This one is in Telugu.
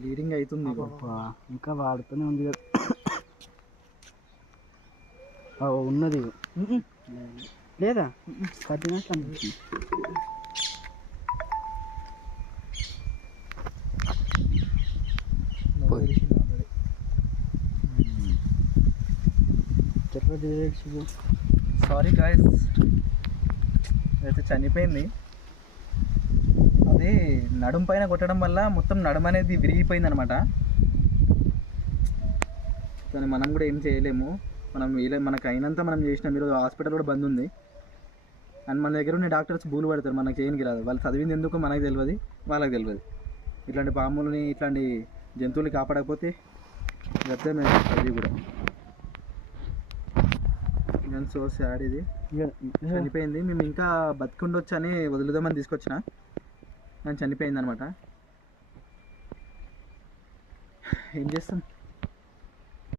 బ్లీడింగ్ అవుతుంది. ఇంకా వాడుతూనే ఉంది కదా. ఉన్నది లేదా 10 నిమిషాలు అనిపిస్తుంది. సారీ గాయస్, అయితే చనిపోయింది. అది నడుము పైన కొట్టడం వల్ల మొత్తం నడుము అనేది విరిగిపోయింది అనమాట. కానీ మనం కూడా ఏం చేయలేము. మనకు అయినంత మనం చేసినాం. ఈరోజు హాస్పిటల్ కూడా బంద్ ఉంది. అండ్ మన దగ్గర ఉన్న డాక్టర్స్ బూలు పడతారు, మనకు చేయనికి రాదు. వాళ్ళు చదివింది ఎందుకు మనకు తెలియదు, వాళ్ళకి తెలియదు. ఇట్లాంటి పాములని ఇట్లాంటి జంతువులు కాపాడకపోతే వ్యర్థమే అది కూడా. నేను సో సాడ్, ఇది చనిపోయింది. మేము ఇంకా బతికుండొచ్చు అని వదులుదామని తీసుకొచ్చిన, కానీ చనిపోయింది అనమాట. ఏం చేస్తాం.